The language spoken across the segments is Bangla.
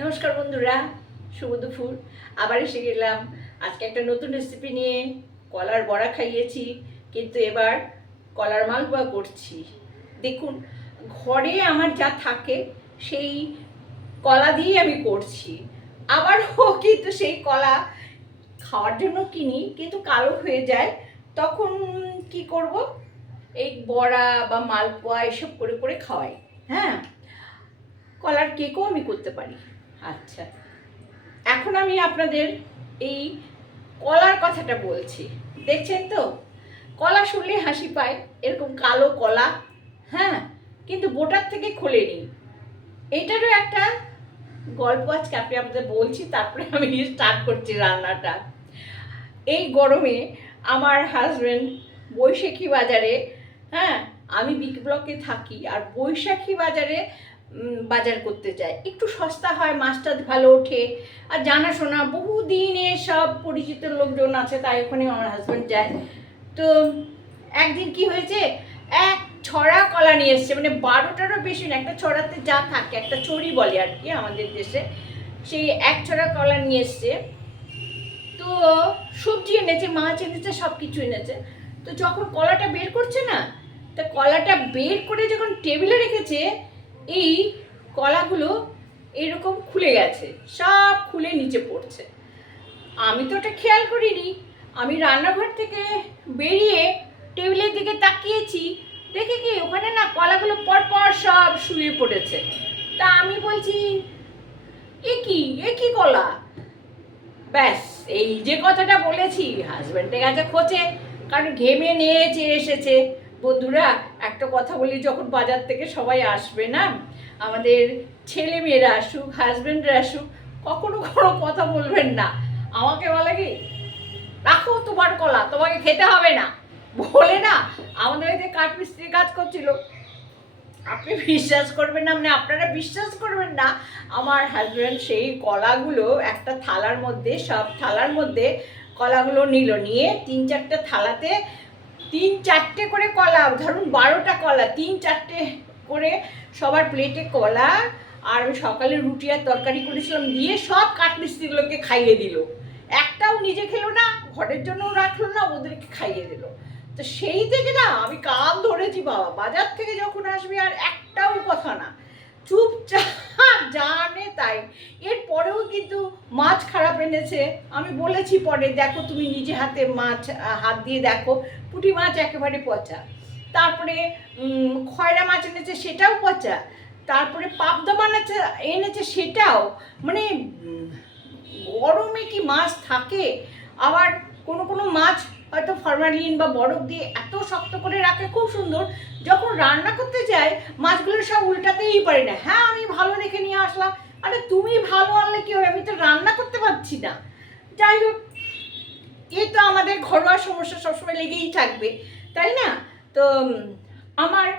নমস্কার বন্ধুরা, শুভ দুপুর। আবার এসে গেলাম। আজকে একটা নতুন রেসিপি নিয়ে কলার বড়া খাইয়েছি, কিন্তু এবার কলার মালপোয়া করছি। দেখুন, ঘরে আমার যা থাকে, সেই কলা দিয়েই আমি করছি। আবারও কিন্তু সেই কলা খাওয়ার জন্য কিনি, কিন্তু কালো হয়ে যায়। তখন কি করব? এই বড়া বা মালপোয়া এসব করে করে খাওয়াই। হ্যাঁ কলার কেকও আমি করতে পারি। আচ্ছা। এখন আমি আপনাদের এই কলার কথাটা বলছি। দেখছেন তো? কলা শুনলে হাসি পায়, এরকম কালো কলা। হ্যাঁ কিন্তু বোটার থেকে খোলেনি এটারও একটা গল্প আজকে আপনি আপনাদের বলছি, তারপরে আমি স্টার্ট করছি রান্নাটা। এই গরমে আমার হাজব্যান্ড বৈশাখী বাজারে হ্যাঁ আমি বিগ ব্লকে থাকি, আর বৈশাখী বাজারে বাজার করতে যায়। একটু সস্তা হয় মাছটা ভালো ওঠে। আর জানাশোনা বহুদিনের সব পরিচিত লোকজন আছে, তাই ওখানে আমার হাজব্যান্ড যায়। তো একদিন কি হয়েছে, এক ছড়া কলা নিয়ে এসছে মানে বারোটারও বেশি না, একটা ছড়াতে যা থাকে, একটা ছড়ি বলে আর কি আমাদের দেশে। সেই এক ছড়া কলা নিয়ে এসছে। তো সবজি এনেছে, মাছ এনেছে সব কিছু এনেছে। তো যখন কলাটা বের করছে না, তা কলাটা বের করে যখন টেবিলে রেখেছে এই কলাগুলো এরকম খুলে গেছে, সব খুলে নিচে পড়ছে। আমি তো ওটা খেয়াল করিনি। আমি রান্নাঘর থেকে বেরিয়ে টেবিলের দিকে তাকিয়েছি, দেখে কি ওখানে না কলাগুলো পর পর সব শুয়ে পড়েছে। তা আমি বলছি, এ কি? এ কি কলা? ব্যাস, এই যে কথাটা বলেছি হাজব্যান্ডের কাছে খোঁচে, কারণ ঘেমে নিয়েছে এসেছে। বন্ধুরা, একটা কথা বলি, যখন বাজার থেকে সবাই আসবে না, আমাদের ছেলে মেয়েরা আসুক হাজব্যান্ডরা আসুক, কখনো কোনো কথা বলবেন না। আমাকে বলে কি, রাখো তোমার কলা, তোমাকে খেতে হবে না। বলে না, আমাদের বাড়িতে কাঠ মিস্ত্রি কাজ করছিল। আপনি বিশ্বাস করবেন না মানে আপনারা বিশ্বাস করবেন না, আমার হাজব্যান্ড সেই কলাগুলো একটা থালার মধ্যে, সব থালার মধ্যে কলাগুলো নিল, নিয়ে তিন চারটে থালাতে তিন চারটে করে কলা, ধরুন বারোটা কলা, তিন চারটে করে সবার প্লেটে কলা আর আমি সকালে রুটি আর তরকারি করেছিলাম, দিয়ে সব কাঠমিস্ত্রিগুলোকে খাইয়ে দিল। একটাও নিজে খেলো না, ঘরের জন্যও রাখল না, ওদেরকে খাইয়ে দিল। তো সেই থেকে না, আমি কান ধরেছি বাবা, বাজার থেকে যখন আসবি আর একটাও কথা না। চুপচাপ কিন্তু মাছ খারাপ এনেছে। আমি বলেছি পরে, দেখো তুমি নিজে হাতে মাছ হাত দিয়ে দেখো। পুঁটি মাছ একেবারে পচা। তারপরে খয়রা মাছ এনেছে সেটাও পচা। তারপরে পাবদা বানাচ্ছে, এনেছে সেটাও। মানে গরমে কি মাছ থাকে? আবার কোনো কোনো মাছ হয়তো ফরমালিন বা বরফ দিয়ে এত শক্ত করে রাখে, খুব সুন্দর। যখন রান্না করতে যায়, মাছগুলো সব উল্টাতেই পারে না। হ্যাঁ আমি ভালো রেখে নিয়ে আসলাম। আরে তুমি ভালো আনলে কি হবে? আমি তো রান্না করতে পারছি না। যাই হোক এই তো আমাদের ঘরোয়া সমস্যা সবসময় লেগেই থাকবে, তাই না? তো আমার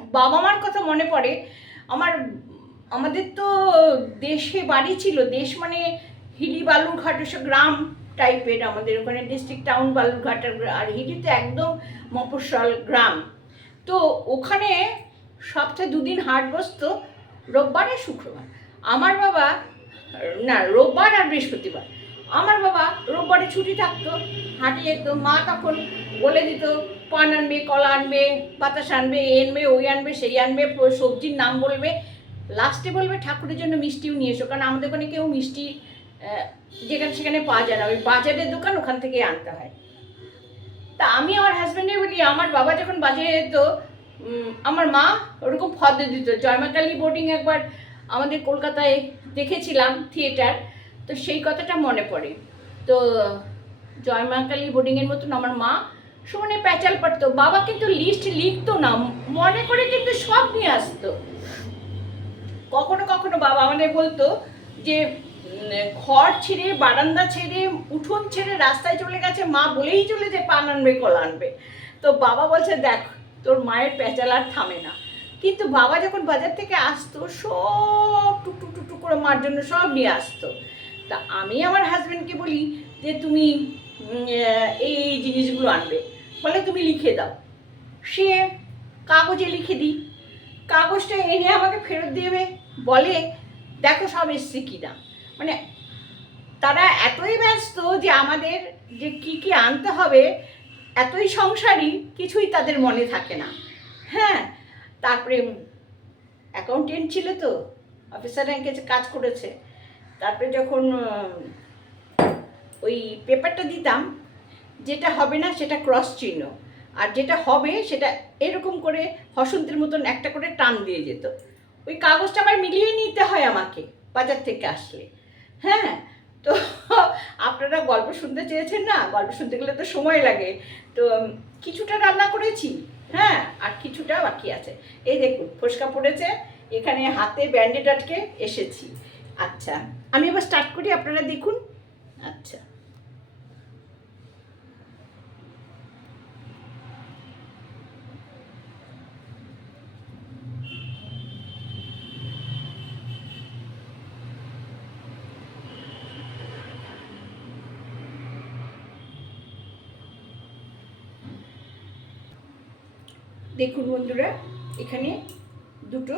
বাবা মার কথা মনে পড়ে। আমার, আমাদের তো দেশে বাড়ি ছিল, দেশ মানে হিলি বালুরঘাট এসব গ্রাম টাইপের, আমাদের ওখানে ডিস্ট্রিক্ট টাউন বালুরঘাট আর গ্রা- আর হিলি তো একদম মফস্বল গ্রাম। তো ওখানে সপ্তাহে দুদিন হাট বসতো রোববার আর শুক্রবার। আমার বাবা, না, রোববার আর বৃহস্পতিবার। আমার বাবা রোববারে ছুটি থাকতো। হাটে যেত মা তখন বলে দিত, পান আনবে, কলা আনবে, বাতাস আনবে, এ আনবে, ওই আনবে, সেই আনবে সবজির নাম বলবে। লাস্টে বলবে, ঠাকুরের জন্য মিষ্টিও নিয়ে এসো। কারণ আমাদের ওখানে কেউ মিষ্টি যেখানে সেখানে পাওয়া যায় না। ওই বাজারের দোকান ওখান থেকে আনতে হয়। তা আমি আমার হাজব্যান্ডে বলি, আমার বাবা যখন বাজারে যেত আমার মা ওরকম ফর্দ দিত। জয়মাকালী বোর্ডিং একবার আমাদের কলকাতায় দেখেছিলাম থিয়েটার তো সেই কথাটা মনে পড়ে। তো জয়মাকালী বোর্ডিংয়ের মতন আমার মা শুনে প্যাচাল পারতো। বাবা কিন্তু লিস্ট লিখতো না, মনে করে কিন্তু সব নিয়ে আসতো। কখনো কখনো বাবা আমাদের বলতো যে ঘর ছেড়ে, বারান্দা ছেড়ে, উঠোন ছেড়ে রাস্তায় চলে গেছে, মা বলেই চলে যে পান আনবে, কল আনবে। তো বাবা বলছে, দেখ তোর মায়ের পেঁচাল আর থামে না। কিন্তু বাবা যখন বাজার থেকে আসতো, সব টুকটুক টুকটুক করে মার জন্য সব নিয়ে আসতো। তা আমি আমার হাজব্যান্ডকে বলি যে, তুমি এই জিনিসগুলো আনবে। বলে, তুমি লিখে দাও। সে কাগজে লিখে দিই। কাগজটা এনে আমাকে ফেরত দেবে। বলে, দেখো সব এসছে কিনা? মানে তারা এতই ব্যস্ত যে আমাদের যে কি কি আনতে হবে এতই সংসারী কিছুই তাদের মনে থাকে না। হ্যাঁ তারপরে অ্যাকাউন্টেন্ট ছিল তো অফিসার র্যাঙ্কে কাজ করেছে, তারপরে যখন, ওই পেপারটা দিতাম, যেটা হবে না সেটা ক্রস চিহ্ন, আর যেটা হবে সেটা এরকম করে হসন্তের মতন একটা করে টান দিয়ে যেত। ওই কাগজটা আবার মিলিয়ে নিতে হয় আমাকে, বাজার থেকে আসলে। হ্যাঁ তো আপনারা গল্প শুনতে চেয়েছেন না? গল্প শুনতে গেলে তো সময় লাগে। তো কিছুটা রান্না করেছি হ্যাঁ? আর কিছুটা বাকি আছে। এই দেখুন, ফোসকা পড়েছে, এখানে হাতে ব্যান্ডেড আটকে এসেছি। আচ্ছা আমি এবার স্টার্ট করি, আপনারা দেখুন। আচ্ছা। দেখুন বন্ধুরা এখানে দুটো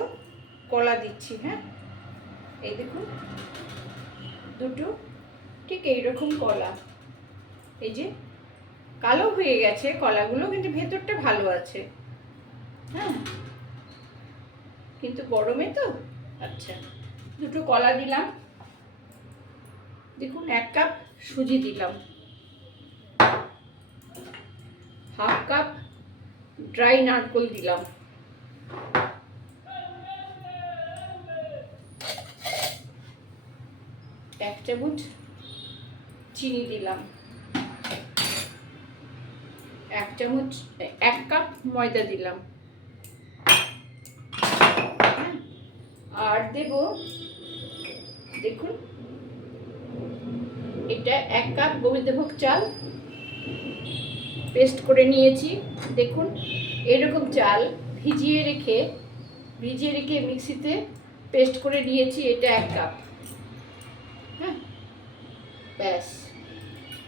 কলা দিচ্ছি হ্যাঁ? এই দেখুন দুটো ঠিক এইরকম কলা। এই যে কালো হয়ে গেছে কলাগুলো কিন্তু ভেতরটা ভালো আছে হ্যাঁ? কিন্তু গরমে তো? আচ্ছা। দুটো কলা দিলাম। দেখুন এক কাপ সুজি দিলাম। হাফ কাপ ড্রাই নারকোল দিলাম। এক চামচ চিনি দিলাম। এক চামচ, এক কাপ ময়দা দিলাম। আর দেব, দেখুন, এটা এক কাপ গোবিন্দভোগ চাল। পেস্ট করে নিয়েছি। দেখুন, এরকম চাল ভিজিয়ে রেখে ভিজিয়ে রেখে মিক্সিতে পেস্ট করে নিয়েছি এটা এক কাপ। হ্যাঁ? ব্যাস।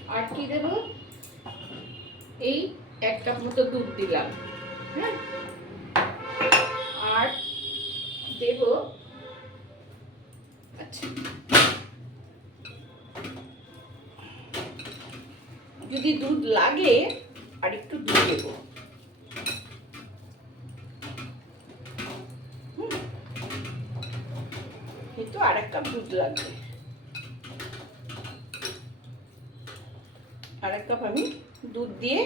আর কি দেব? এই এক কাপ মতো দুধ দিলাম। হ্যাঁ? আর দেব আচ্ছা। যদি দুধ লাগে আর একটু দুধ দেবো। হুম। এই তো আর এক কাপ দুধ লাগবে। আর এক কাপ আমি দুধ দিয়ে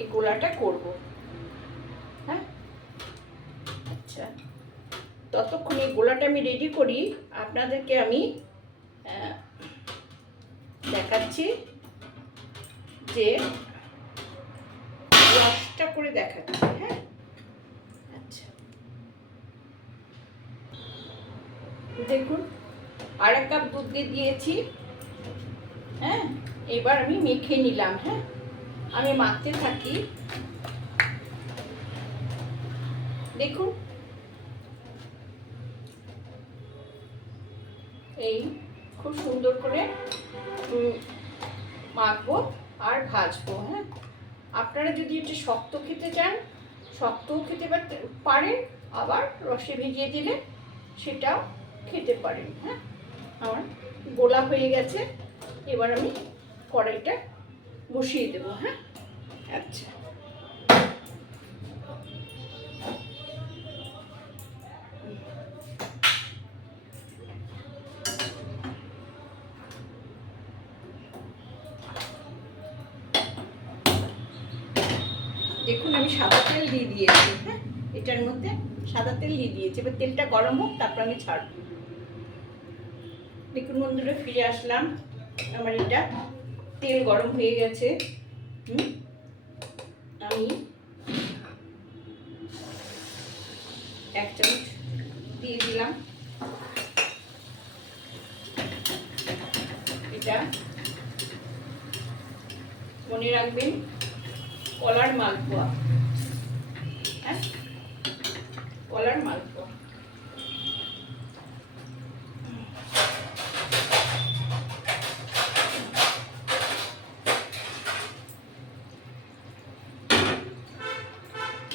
এই গোলাটা করব। হ্যাঁ? আচ্ছা। ততক্ষণ এই গোলাটা আমি রেডি করি। আপনাদেরকে আমি দেখাচ্ছি যে রসটা করে দেখাচ্ছি হ্যাঁ? আচ্ছা। দেখুন আর এক কাপ দুধ দিয়ে দিয়েছি হ্যাঁ? এবার আমি মেখে নিলাম হ্যাঁ? আমি মাখতে থাকি। দেখুন। এই খুব সুন্দর করে মাখবো আর ভাজবো। আপনারা যদি একটু শক্ত খেতে চান, শক্তও খেতে পারেন, আবার রসে ভিজিয়ে দিলে সেটাও খেতে পারেন হ্যাঁ? আমার গোলা হয়ে গেছে, এবার আমি কড়াইটা বসিয়ে দেবো হ্যাঁ? আচ্ছা। সাদা তেল দিয়ে দিয়েছি হ্যাঁ? এটার মধ্যে সাদা তেল দিয়ে দিয়েছি। এবার তেলটা গরম হোক, তারপর আমি ছাড়ব। দেখুন বন্ধুরা, ফিরে আসলাম। আমার এটা তেল গরম হয়ে গেছে। আমি এক চামচ দিয়ে দিলাম। এটা মনে রাখবেন, কলার মালপোয়া। কলার মালপোয়া।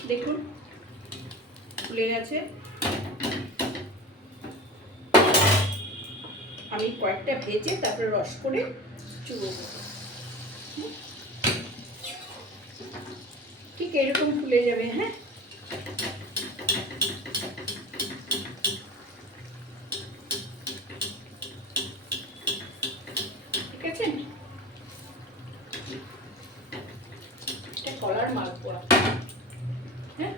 দেখুন, ফুলে গেছে। আমি কয়েকটা ভেজে তারপরে রস করে হুম? ঠিক এরকম ফুলে যাবে হ্যাঁ ঠিক আছে এটা কলার মালপোয়া হ্যাঁ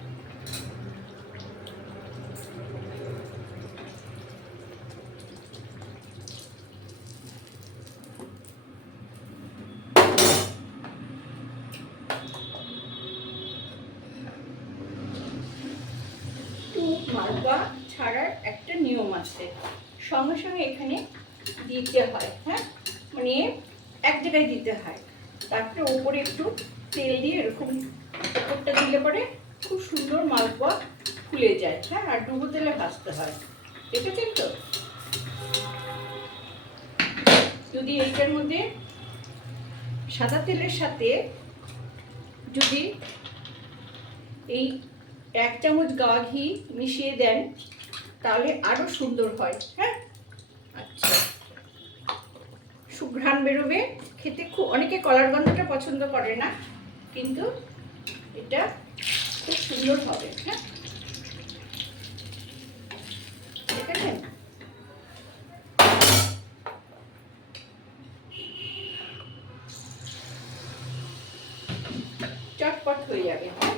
একটু মালপোয়া ছাড়ার একটা নিয়ম আছে সঙ্গে সঙ্গে এখানে দিতে হয় হ্যাঁ? মানে এক জায়গায় দিতে হয়। তারপরে উপরে একটু তেল দিয়ে এরকম উপরটা দিলে পরে খুব সুন্দর মালপোয়া ফুলে যায় হ্যাঁ? আর ডুবো তেলে ভাজতে হয়। দেখেছেন তো? যদি এইটার মধ্যে সাদা তেলের সাথে যদি এই এক চামচ গা ঘি মিশিয়ে দেন, তাহলে আরও সুন্দর হয় হ্যাঁ? আচ্ছা। সুঘ্রাণ বেরোবে। খেতে খুব অনেকে কলার গন্ধটা পছন্দ করে না, কিন্তু এটা খুব সুন্দর হবে হ্যাঁ? চটপট হয়ে যাবে হ্যাঁ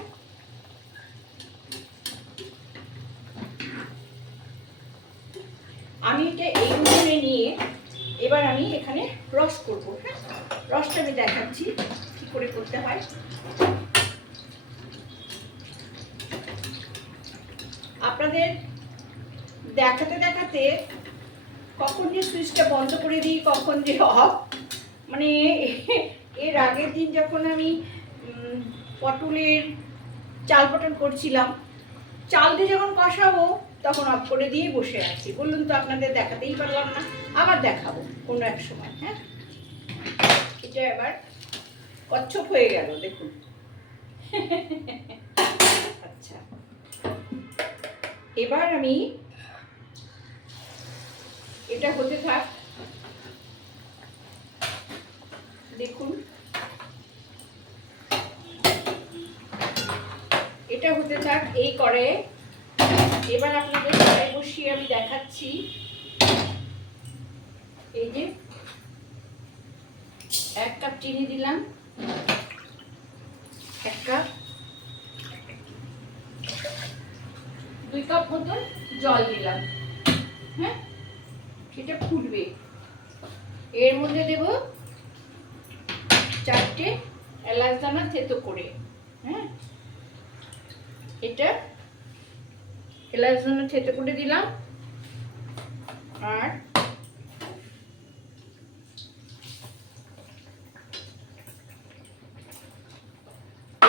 আমি এটা এই উনুনে নিয়ে এবার আমি এখানে রস করব হ্যাঁ রসটা আমি দেখাচ্ছি কি করে করতে হয় আপনাদের দেখাতে কখন যে সুইচটা বন্ধ করে দিই, কখন যে অফ মানে এর আগের দিন যখন আমি পটলের চাল পটল করছিলাম, চাল দিয়ে যখন কষাবো, তখন অফ করে দিয়ে বসে আছি। বলুন তো আপনাদের দেখাতেই পারলাম না, আবার দেখাবো কোনো এক সময় হ্যাঁ? এটা এবার কচ্ছপ হয়ে গেল, দেখুন। আচ্ছা। এবার আমি এটা হতে থাক। দেখুন। এটা হতে থাক এই করে। এবার আপনাদের কড়াই বসিয়ে আমি দেখাচ্ছি। এই যে এক কাপ চিনি দিলাম। এক কাপ। দুই কাপ মতন জল দিলাম। হ্যাঁ? সেটা ফুটবে। এর মধ্যে দেব চারটে এলাচ দানা থেতো করে হ্যাঁ? এটা এলাচ দানা থেতো করে দিলাম। আর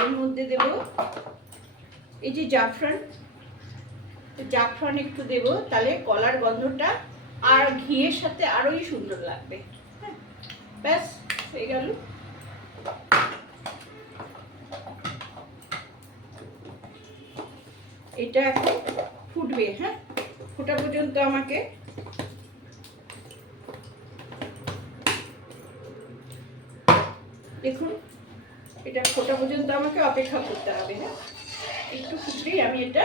এর মধ্যে দেব এই যে জাফরান জাফরান একটু দেব, তাহলে কলার গন্ধটা আর ঘিয়ের সাথে আরোই সুন্দর লাগবে। হ্যাঁ ব্যাস, হয়ে গেল। এটা এখন ফুটবে হ্যাঁ? ফোটা পর্যন্ত আমাকে। দেখুন, এটা ফোটা পর্যন্ত আমাকে অপেক্ষা করতে হবে হ্যাঁ? একটু ফুটলেই আমি এটা এটা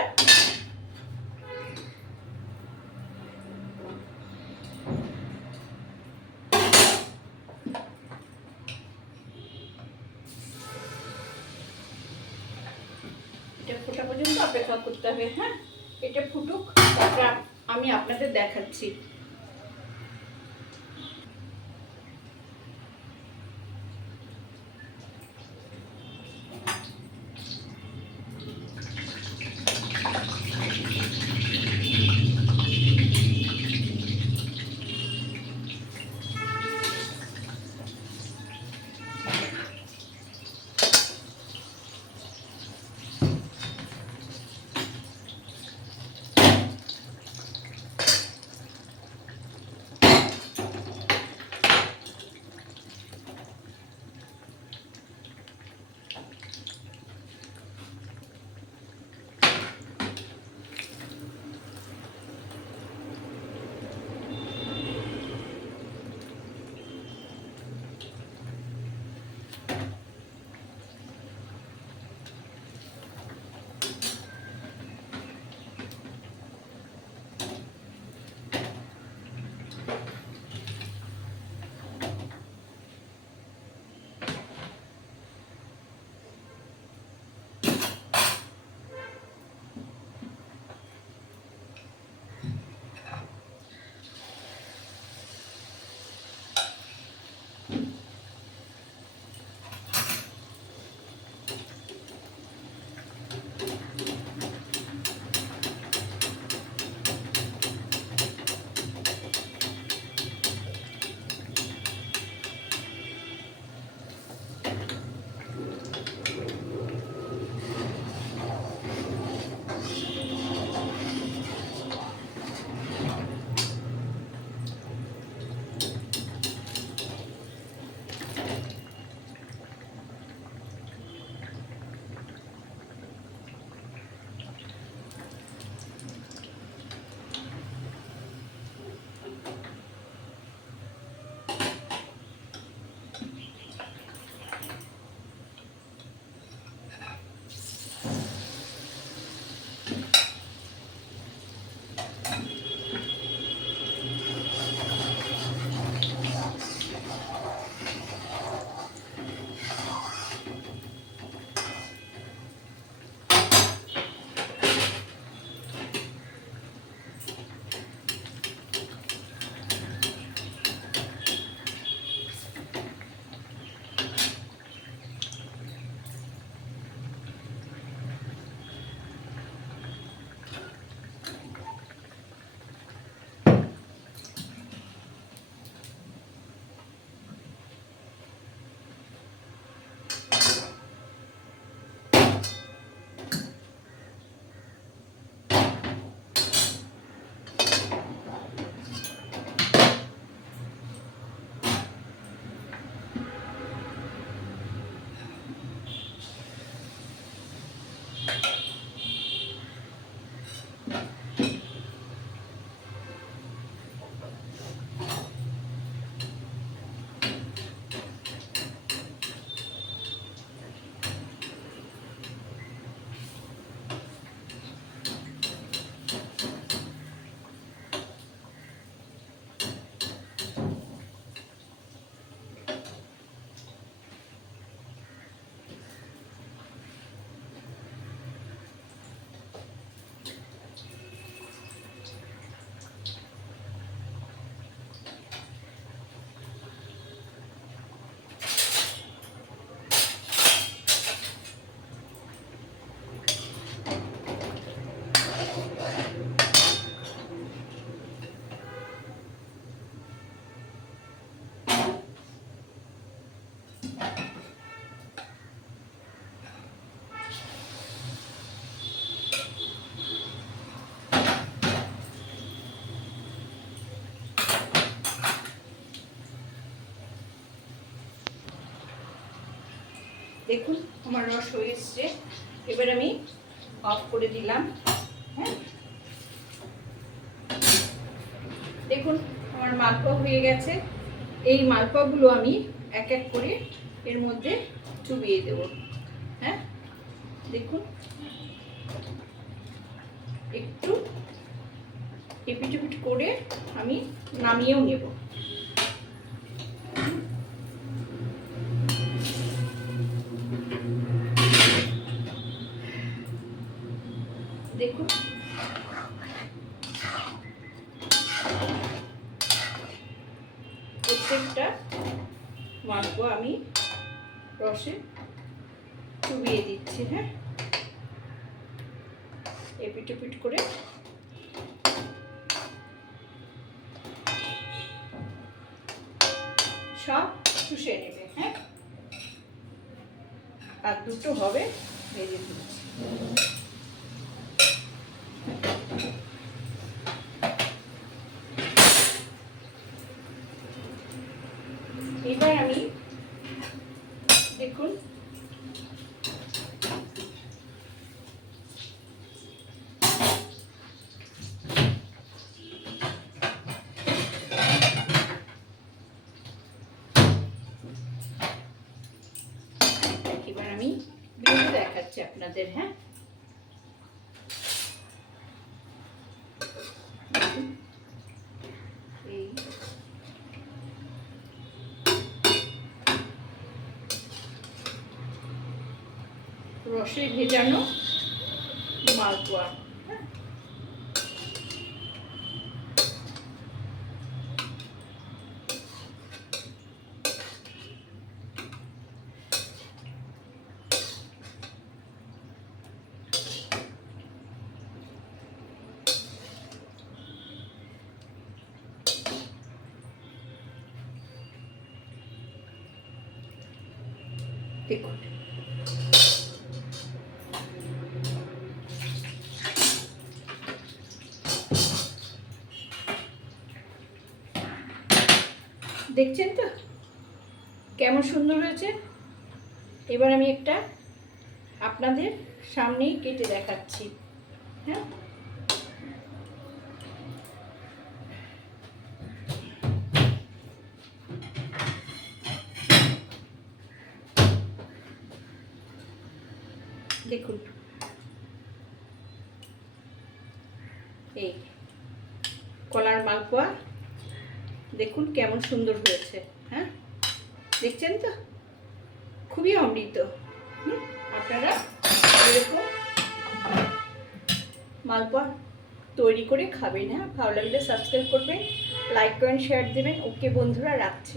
দেখুন, আমার রস হয়ে এসছে। এবার আমি অফ করে দিলাম হ্যাঁ? দেখুন, আমার মালপা হয়ে গেছে। এই মালপাগুলো আমি এক এক করে এর মধ্যে চুবিয়ে দেব হ্যাঁ? দেখুন। একটু এপিটুপিট করে আমি নামিয়েও নেব। দেখুন। প্রত্যেকটা মাখবো আমি রসে। এবার আমি দেখুন। এবার আমি দেখাচ্ছি আপনাদের হ্যাঁ দেখুন। এই রসে ভেজানো মালপোয়া হ্যাঁ। দেখছেন তো? কেমন সুন্দর হয়েছে? এবার আমি একটা আপনাদের সামনেই কেটে দেখাচ্ছি। হ্যাঁ দেখুন এই কলার মালপোয়া দেখুন কেমন সুন্দর হয়েছে হ্যাঁ? দেখছেন তো? খুবই অমৃত আপনারা এরকম মালপোয়া তৈরি করে খাবেন হ্যাঁ? ভালো লাগলে সাবস্ক্রাইব করবেন লাইক করেন শেয়ার দেবেন। ওকে বন্ধুরা, রাখছি।